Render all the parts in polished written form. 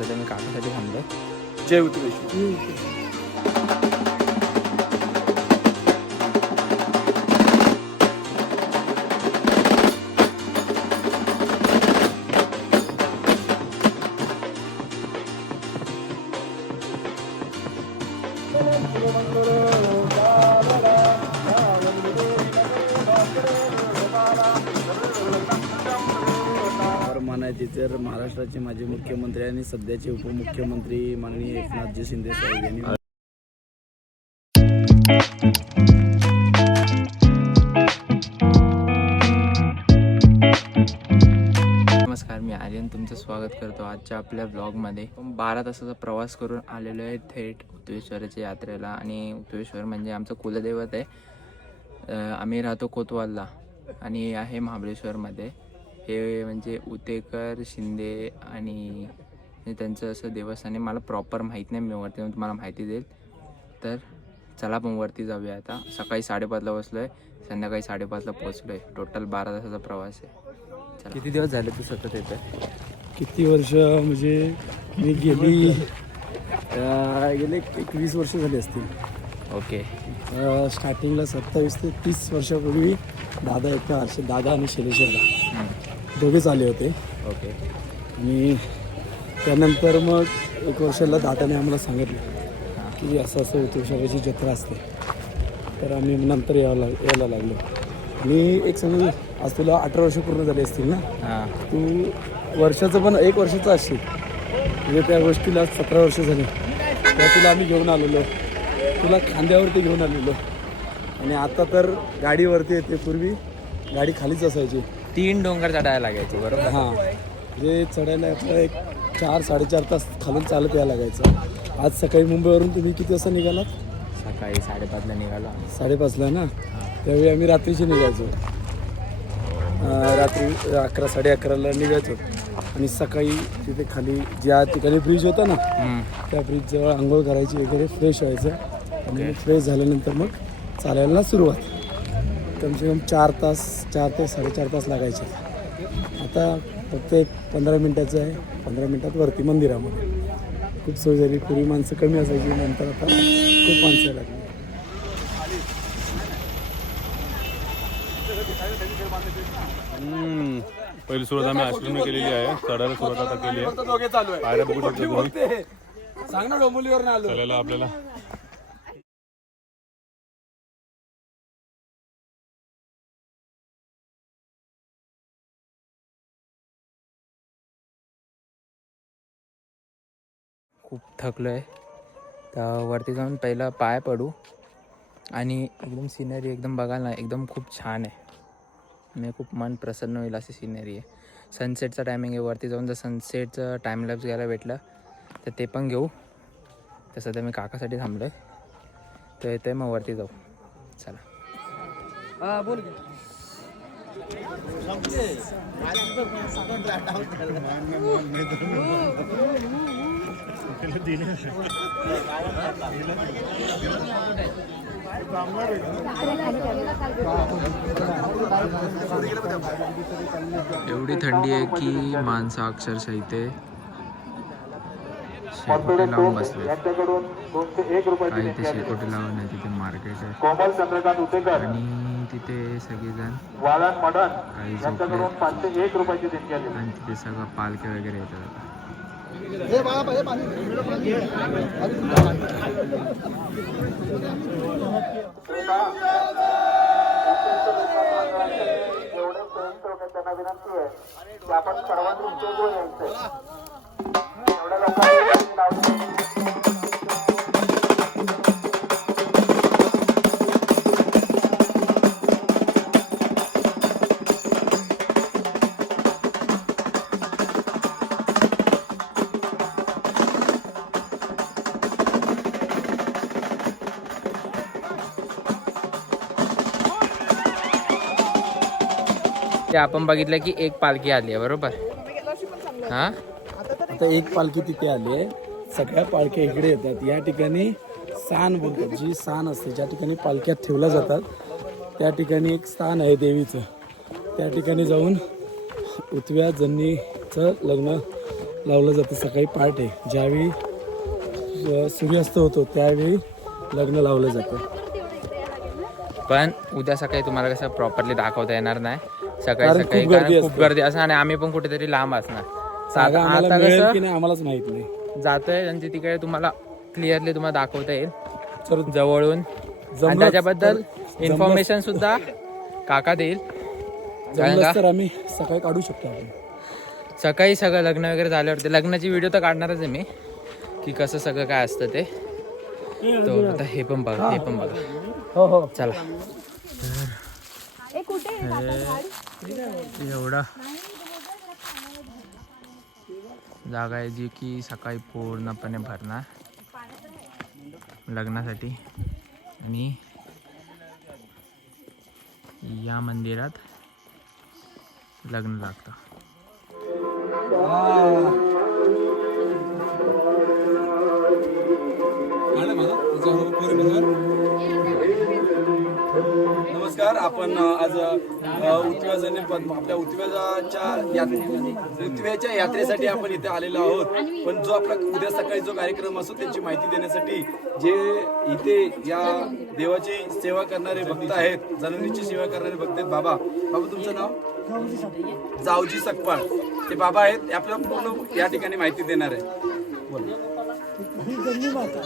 सध्या मी काकासाठी थांबलो. जय उतरेश्वर. मानायचे तर महाराष्ट्राचे माजी मुख्यमंत्री आणि सध्याचे उपमुख्यमंत्री माननीय एकनाथजी शिंदे साहेब यांनी नमस्कार, मी आर्यन तुमचं स्वागत करतो आजच्या आपल्या ब्लॉगमध्ये. 12 तासाचा प्रवास करून आलेलो आहे थेट उतवेश्वराच्या यात्रेला. आणि उतवेश्वर म्हणजे आमचं कुलदैवत आहे. आम्ही राहतो कोतवालला आणि आहे महाबळेश्वरमध्ये. हे म्हणजे उतेकर शिंदे आणि त्यांचं असं देवस्थान आहे. मला प्रॉपर माहीत नाही, मी वरती तुम्हाला माहिती देईल. तर चला पण वरती जाऊया. आता सकाळी 5:30ला बसलो आहे, संध्याकाळी 5:30ला पोचलो आहे. टोटल 12 तासाचा प्रवास आहे. चला. किती दिवस झाले तू सतत येतं? किती वर्ष म्हणजे मी गेले 20 वर्ष झाली असतील. ओके. स्टार्टिंगला 27 ते 30 वर्षापूर्वी दादा आणि शैलेश्वरदा दोघेच आले होते. ओके. आणि त्यानंतर मग 1 वर्षाला दादाने आम्हाला सांगितलं की असं असं उतवेश्वराची जत्रा असते. तर आम्ही नंतर यायला लागलो. आणि एक सांगू, आज तुला 18 वर्ष पूर्ण झाली असतील ना. हां. तू वर्षाचं पण 1 वर्षाचं असशील, म्हणजे त्या गोष्टीला 17 वर्ष झाली. तेव्हा तुला आम्ही घेऊन आलेलो, तुला खांद्यावरती घेऊन आलेलो. आणि आता तर गाडीवरती येते. पूर्वी गाडी खालीच असायची. 3 डोंगर चढायला लागायचे बरोबर. हां, म्हणजे चढायला आपलं एक 4-4.5 तास खालून चालत यायला लागायचं. आज सकाळी मुंबईवरून तुम्ही किती वाजता निघालात? सकाळी 5:30ला निघालो. 5:30ला ना. त्यावेळी आम्ही रात्रीची निघायचो. रात्री 11-11:30ला निघायचो. आणि सकाळी तिथे खाली ज्या ठिकाणी ब्रिज होता ना, त्या ब्रिजजवळ आंघोळ करायची वगैरे, फ्रेश व्हायचं. आणि फ्रेश झाल्यानंतर मग चालायला सुरुवात. कमसे कम 4 ते 4.5 तास लागायचे. आता फक्त एक 15 मिनटाचं आहे. 15 मिनटात वरती मंदिरामध्ये. खूप सोय झाली. पूर्वी माणसं कमी असायची, नंतर आता खूप माणसं लागली. पहिली सुरुवात आम्ही आश्रम केलेली आहे. चढायला सुरुवात आता केली आहे. पायऱ्या बघू शकतो तुम्ही. सांग ना, डोंबोलीवर आलो चालायला आपल्याला खूप थकलो आहे. तर वरती जाऊन पहिला पाय पडू. आणि एकदम सिनरी एकदम बघायला ना एकदम खूप छान आहे. म्हणजे खूप मन प्रसन्न होईल अशी सिनरी आहे. सनसेटचा टायमिंग आहे. वरती जाऊन जर सनसेटचं टाईमलॅप्स घ्यायला भेटलं तर ते पण घेऊ. तर सध्या मी काकासाठी थांबलो आहे. तर येतं आहे, मग वरती जाऊ. चला. बोल. एवढी थंडी आहे की माणसं अक्षरशः इथे शेकोटी लावून बसले. काही ते शेकोटी लावून आहे. तिथे मार्केट आहे आणि तिथे सगळेजण काही झोपले. आणि तिथे सगळं पालखे वगैरे येतात. त्यांना विनंती आहे की आपण सर्वांनी स्टेजवर यायचं. एवढ्या लोकांनी लावली. ते आपण बघितलं की एक पालखी आली आहे बरोबर. हां, आता एक पालखी तिथे आली आहे. सगळ्या पालख्या इकडे येतात. या ठिकाणी सान बोलतात, जी सान असते, ज्या ठिकाणी पालख्या ठेवल्या जातात, त्या ठिकाणी एक स्थान आहे देवीचं. त्या ठिकाणी जाऊन उतव्या जन्नीचं लग्न लावलं जातं. सकाळी पहाटे ज्यावेळी सूर्यास्त होतो त्यावेळी लग्न लावलं जातं. पण उद्या सकाळी तुम्हाला कसं प्रॉपरली दाखवता येणार नाही. सकाळी कारण सकाळी खूप गर्दी कारण खूप असते. गर्दी असणार आणि आम्ही पण कुठेतरी लांब असणार. जागा आम्हाला आता मिळेल कसं की नाही आम्हालाच माहित नाही. जातोय आणि तिकडे तुम्हाला क्लिअरली तुम्हाला दाखवता येईल तर जवळून. आणि जमलंच त्याच्याबद्दल तर- इन्फॉर्मेशन सुद्धा काका देईल. कारण जमलंच का तर आम्ही सकाळी काढू शकतो आपण. सकाळी सगळं लग्न वगैरे झाल्यावरती लग्नाची व्हिडिओ तर काढणारच आहे मी की कसं सगळं काय असतं ते. तो आता हे पण बघा हे पण बघा. हो हो चला एवढा जागा आहे जी की सकाळी पूर्णपणे भरणार लग्नासाठी. आणि या मंदिरात लग्न लागतं. नमस्कार. आपण आज उतव्याजने आपल्या उतव्याच्या यात्रेसाठी आपण इथे आलेलो आहोत. पण जो आपला उद्या सकाळी जो कार्यक्रम असतो त्याची माहिती देण्यासाठी जे इथे या देवाची सेवा करणारे भक्त आहेत, जननीची सेवा करणारे भक्त आहेत. बाबा तुमचं नाव? जावजी सकपाळ. ते बाबा आहेत. ते आपल्याला पूर्ण या ठिकाणी माहिती देणार आहे. बोला. ही जन्मी माता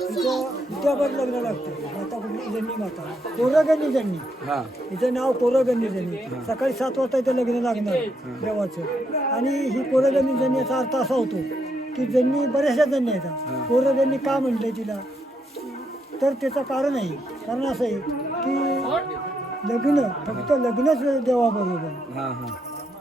तिचं उद्यावर लग्न लागतं. माता कुठली जन्मी माता कोरगणी जन्मी. हा हिचं नाव कोरगणी जन्मी. सकाळी 7 वाजता इथं लग्न लागणार देवाचं. आणि ही कोरगणी जन्मी याचा अर्थ असा होतो की जन्मी बऱ्याचशा जन्मी येतात. कोरगणी का म्हटलंय तिला तर त्याचं कारण आहे. कारण असं आहे की लग्न फक्त लग्नच देवाबरोबर. हा हा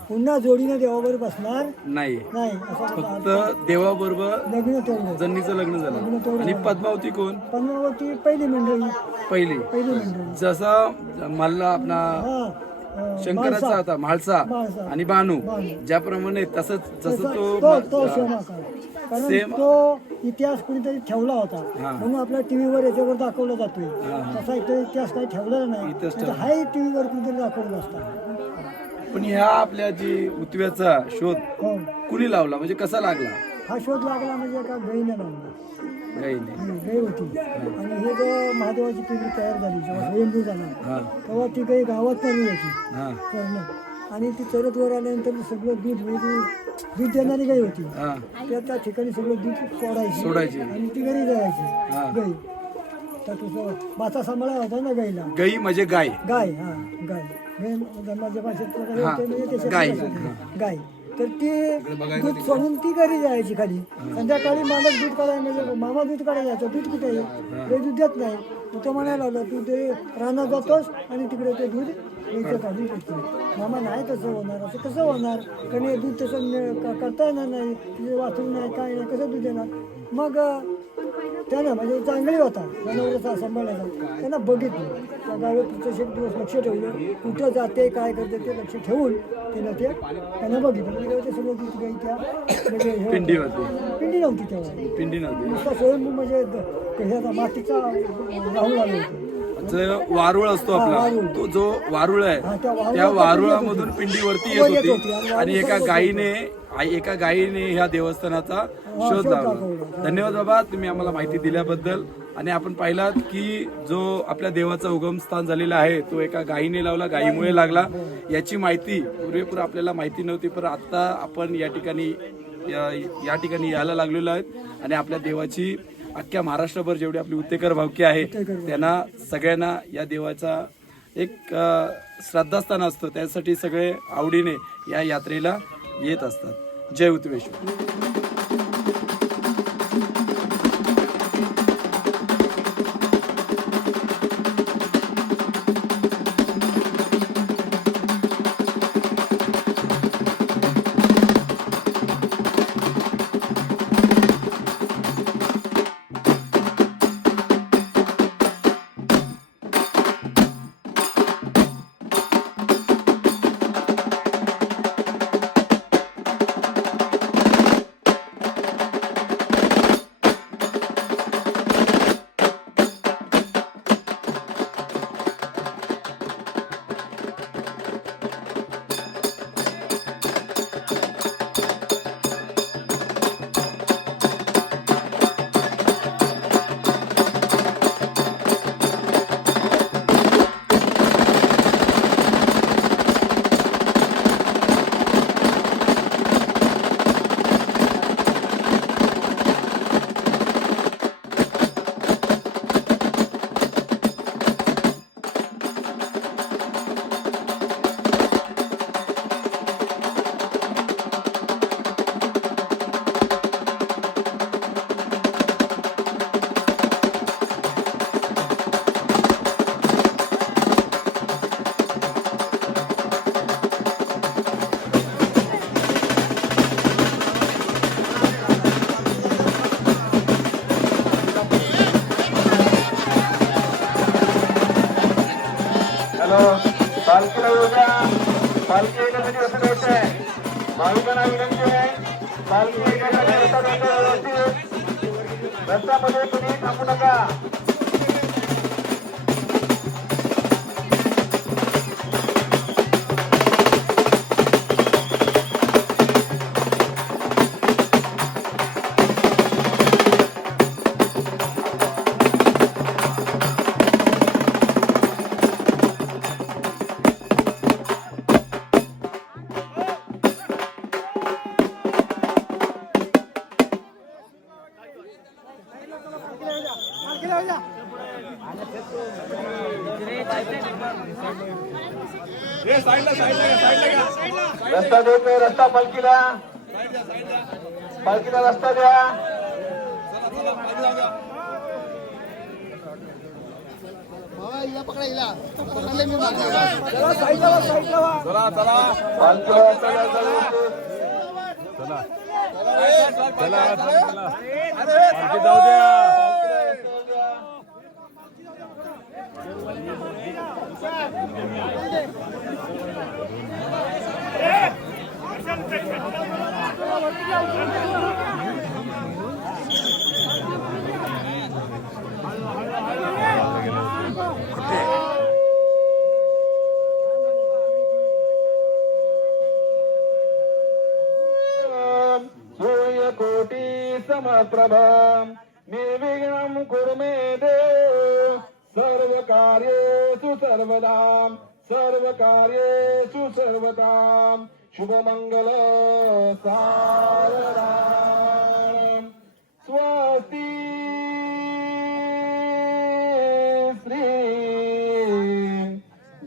पुन्हा जोडीनं देवाबरोबर बसणार नाही. नाही असं फक्त देवाबरोबर लग्न तेवढं. जन्नीचं लग्न झालं. आणि पद्मावती कोण? पद्मावती पहिली मंडळी. पहिली. पहिली मंडळी जसा मल्ला आपला शंकराचा होता म्हाळसा आणि बानू, ज्याप्रमाणे तसंच जसं तो सेमाकार. कारण तो इतिहास कुणीतरी ठेवला होता म्हणून आपल्या टीव्हीवर याच्यावर दाखवला जातोय. तसा इथे इतिहास काही ठेवलेला नाही. हाही टीव्हीवर कुणीतरी दाखवला असता. पण ह्या आपल्या जी उतव्याचा शोध हो कुणी लावला म्हणजे कसा लागला? हा शोध लागला म्हणजे एका गाईने लावला. गाईने. गाय होती आणि हे जेव्हा महादेवाची पिंडी तयार झाली जेव्हा स्वयंभू झाला तेव्हा ती गाई गावात नाही यायची हा चरणं. आणि ती चरत वर आल्यानंतर सगळं दूध देणारी गाई होती. हा त्या ठिकाणी सगळं दूध सोडायची. आणि ती घरी जायची गाई. तर तुझं माता सांभाळा होता ना गाईला. गाई म्हणजे गाय. गाय हा गाय धर्माच्या भाषेत प्रकारे होते म्हणजे त्याच्यात गाय. गाय. तर ती दूध सोडून ती घरी जायची खाली. संध्याकाळी मालक दूध काढायला म्हणजे मामा दूध काढायला जायचं. दूध कुठे आहे? दूध देत नाही. मग तो म्हणायला लागला तू ते रानात जातोस आणि तिकडे ते दूध इथे काढून देतो. मामा नाही तसं होणार. असं कसं होणार? कारण हे दूध तसं करता येणार नाही. तिथे वाचून नाही काय नाही कसं दूध देणार. मग त्यानं म्हणजे चांगली होता जनावरांचा सांभाळायचा. त्यांना बघितलं त्या गावात तिचं एक दिवस लक्ष ठेवलं. कुठं जाते काय करते ते लक्ष ठेवून त्यानं ते त्यांना बघितलं. म्हणजे ते सगळं दूध गाई त्या म्हणजे पिंडी होती. पिंडी नव्हती तेव्हा. पिंडी नव्हती. नुसता स्वयंभू म्हणजे ह्याचा मातीचा राहू लागला होता. जो वारुळ असतो आपला तो जो वारुळ आहे त्या वारुळामधून पिंडीवरती येत होती. आणि एका गायीने ह्या देवस्थानाचा शोध लावला. धन्यवाद बाबा तुम्ही आम्हाला माहिती दिल्याबद्दल. आणि आपण पाहिलात की जो आपल्या देवाचा उगमस्थान झालेला आहे तो एका गायीने लावला, गायीमुळे लागला. याची माहिती पुरेपूर आपल्याला माहिती नव्हती. पण आता आपण या ठिकाणी यायला लागलेलो आहेत. आणि आपल्या देवाची अख्ख्या महाराष्ट्रभर जेवढी आपली उत्तेकर भावकी आहे त्यांना सगळ्यांना या देवाचा एक श्रद्धास्थान असतं. त्यासाठी सगळे आवडीने या यात्रेला येत असतात. जय उतवेश्वर. चालकांना विनंती आहे पालखी एका जागी रस्त्यामध्ये कुणी थांबू नका. रस्ता देत नाही, रस्ता पालखीला रस्ता द्या. पालखीला रस्ता द्या. सूर्यकोटि समप्रभा निर्विघ्नं कुरु मे देव सर्वकार्येषु सर्वदां शुभमंगल सारदां स्वस्ति श्री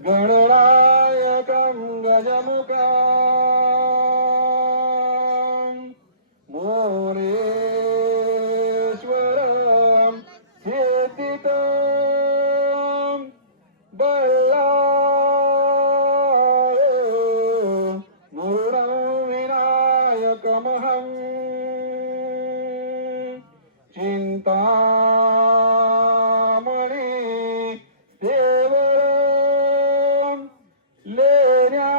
गणनायकं गजमुखं मोरेश्वरं सिद्धितं विनायकमहं चिन्तामणि देवरं लेण्याद्रि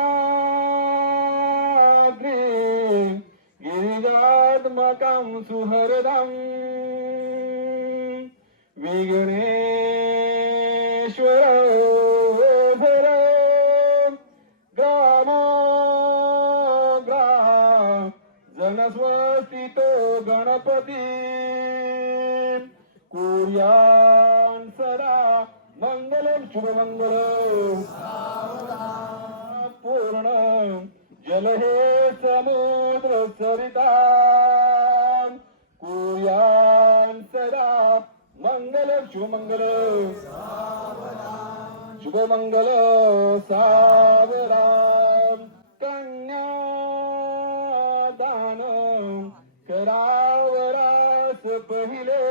गिरिजात्मकं सुहृदं विघ्नेश्वर जनस्वस्तितो गणपती कुर्यान् सदा मंगलं शुभमंगलं पूर्ण जल हे समुद्र सरितां कुर्यान् सदा मंगलं शुभमंगलं सावधान कन्यादान करावरास पहिले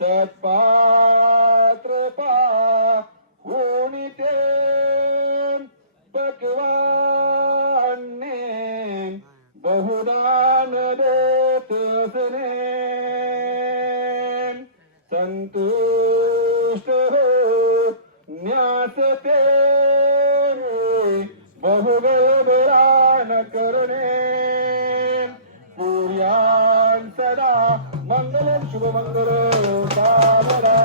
सत्पात्र होणी ते भगवाने बहुदान देत असणे संतुष्ट हो न्यासते बहुगलबरान करणे कुर्यान् सदा मंगलं शुभमंगलं सावरा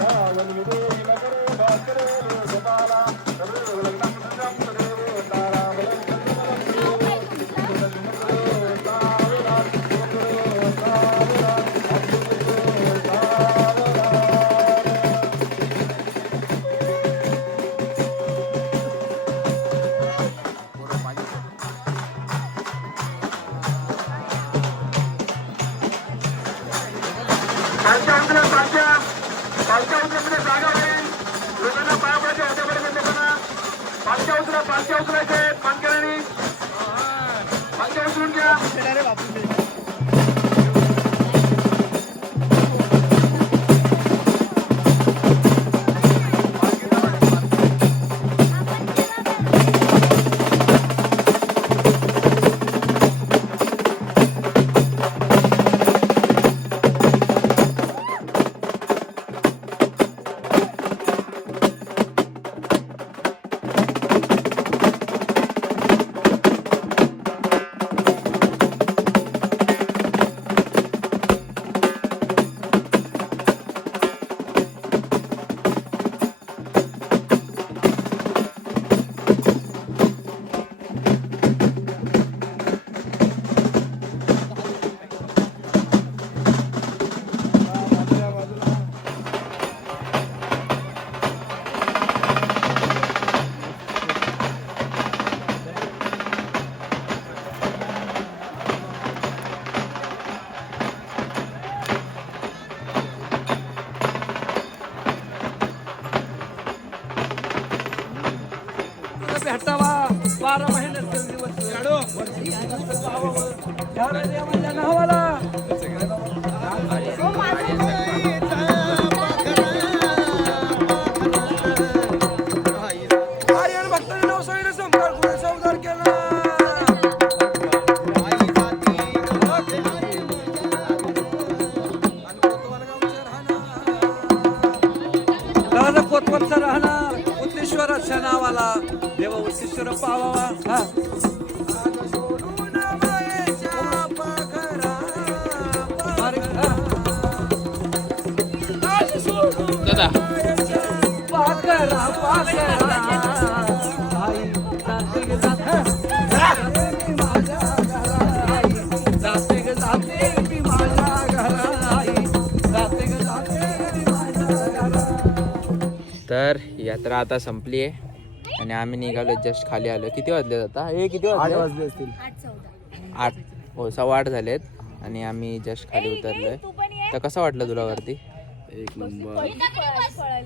यावन्विदेहि नगरे भास्करे गोपाला सर्वलग्नं सुजं तदेव ताराबलं पालख्या उतरायचे पानकऱ्यांनी पालख्या उतरून घ्या. कोतवरचा राहणार उच्चेश्वराच्या नावाला देव उच्चेश्वर पावावा हा दादा पाकरा पाकरा आई जाते ग जाते मी माझ्या घरा आई जाते ग जाते मी माझ्या घरा. तर यात्रा आता संपली आहे आणि आम्ही निघालो जस्ट खाली आलो. किती वाजले आता हे किती 8 वाजले वाजले असतील. 8 हो 8:15 झालेत आणि आम्ही जस्ट खाली उतरलोय. तर कसं वाटलं तुला वरती? एक नंबर.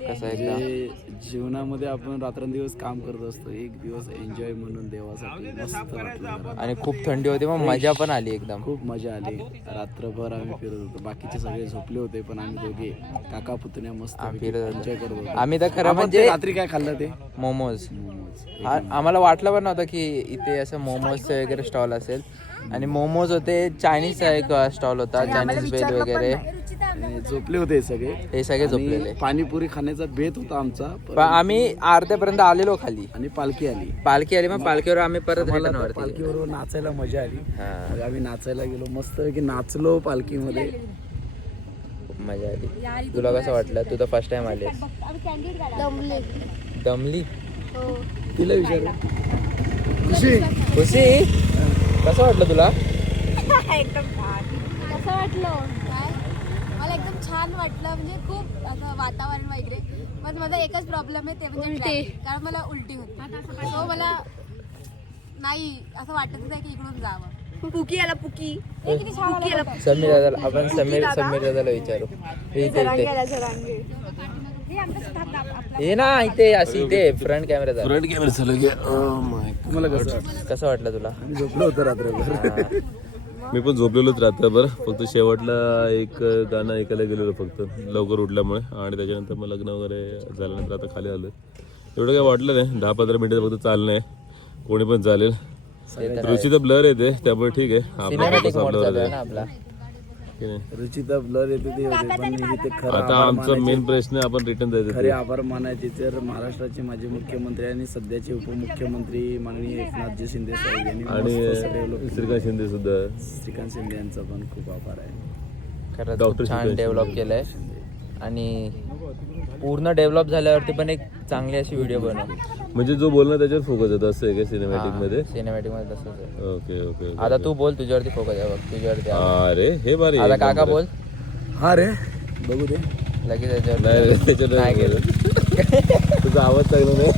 कसं एकदा जे जीवनामध्ये आपण रात्रंदिवस काम करत असतो, एक दिवस एन्जॉय म्हणून देवासाठी मस्त वाटलं जरा. आणि खूप थंडी होती मग मजा पण आली एकदम. खूप मजा आली. रात्रभर आम्ही फिरत होतो. बाकीचे सगळे झोपले होते पण आम्ही दोघे काका पुतण्या मस्त फिरत होतो. एन्जॉय करत होतो. आम्ही तर खरं आपण म्हणजे ते रात्री काय खाल्लं ते मोमोज मोमोज. आम्हाला वाटलं पण नव्हतं की इथे असं मोमोजचं वगैरे स्टॉल असेल. आणि मोमोज होते, चायनीजचा एक स्टॉल होता, चायनीज बेल वगैरे. आणि झोपले होते सगळे. हे सगळे झोपलेले. आणि पाणीपुरी खाण्याचा बेत होता आमचा. पण आम्ही अर्ध्यापर्यंत आलेलो खाली. आणि पालखी आली. पालखी आली मग पालखीवर आम्ही परत आम्हाला रिटर्न त्या वरती. पालखीबरोबर नाचायला मजा आली. हा. मग आम्ही नाचायला गेलो, मस्त की नाचलो पालखीमध्ये. खूप मजा आली. तुला कसं वाटलं? तू तर फर्स्ट टाइम आलीस. दमली तिला विचार खुशी. खुशी कसं वाटलं तुला? एकदम छान. कसं वाटलं काय? मला एकदम छान वाटलं. म्हणजे खूप असं वातावरण वगैरे. पण माझा एकच प्रॉब्लेम आहे ते म्हणजे traffic. कारण मला उलटी होती. सो मला नाही असं वाटतच आहे की इकडून जावं. पुकी आला पुकी. हे किती छान आला. समीर दादाला आपण समीर दादाला विचारू. हे ना इथे अशी इथे फ्रंट कॅमेरा तुम्हाला कसं वाटलं? कसं वाटलं तुला? आम्ही झोपलो होतो रात्रभर. मी पण झोपलेलोच रात्रभर. फक्त शेवटला एक गाणं ऐकायला गेलेलो फक्त लवकर उठल्यामुळे. आणि त्याच्यानंतर मग लग्न वगैरे झाल्यानंतर आता खाली आलो. एवढं काय वाटलं नाही. 10-15 मिनिटं फक्त चालणं आहे. कोणी पण चालेल. रुचीचा ब्लर येते त्यामुळे ठीक आहे. सिनेमॅटिक मोड आपलं चालू आहे ना आपला. की नाही? रुचिता ब्लर येते ते होते पण इथे खरं आता आभार आमचा मानायचे- मेन प्रश्न आपण रिटर्न खरे द्यायचं. आभार मानायचे तर महाराष्ट्राचे माजी मुख्यमंत्री आणि सध्याचे उपमुख्यमंत्री माननीय एकनाथजी शिंदे साहेब यांनी आणि मस्त असं develop श्रीकांत शिंदे सुद्धा. श्रीकांत शिंदे यांचा पण खूप आभार आहे. खरंच डॉक्टर खूप छान श्रीकांत डेव्हलप केलंय. आणि पूर्ण डेव्हलप झाल्यावरती पण एक चांगली अशी व्हिडिओ बनव. म्हणजे जो बोलणं त्याच्यावर फोकस येतो असं आहे का सिनेमॅटिक मध्ये? सिनेमॅटिक मध्ये तसंच आहे. Okay okay okay. आता तू बोल, तुझ्यावरती फोकस आहे बघ. तुझ्यावरती आहे. अरे हे भारी आहे. आता काका बोल. हा रे बघू दे. लगेच त्याच्यावर नाही त्याच्यात नाही गेलं. तुझा आवाज चांगला नाही.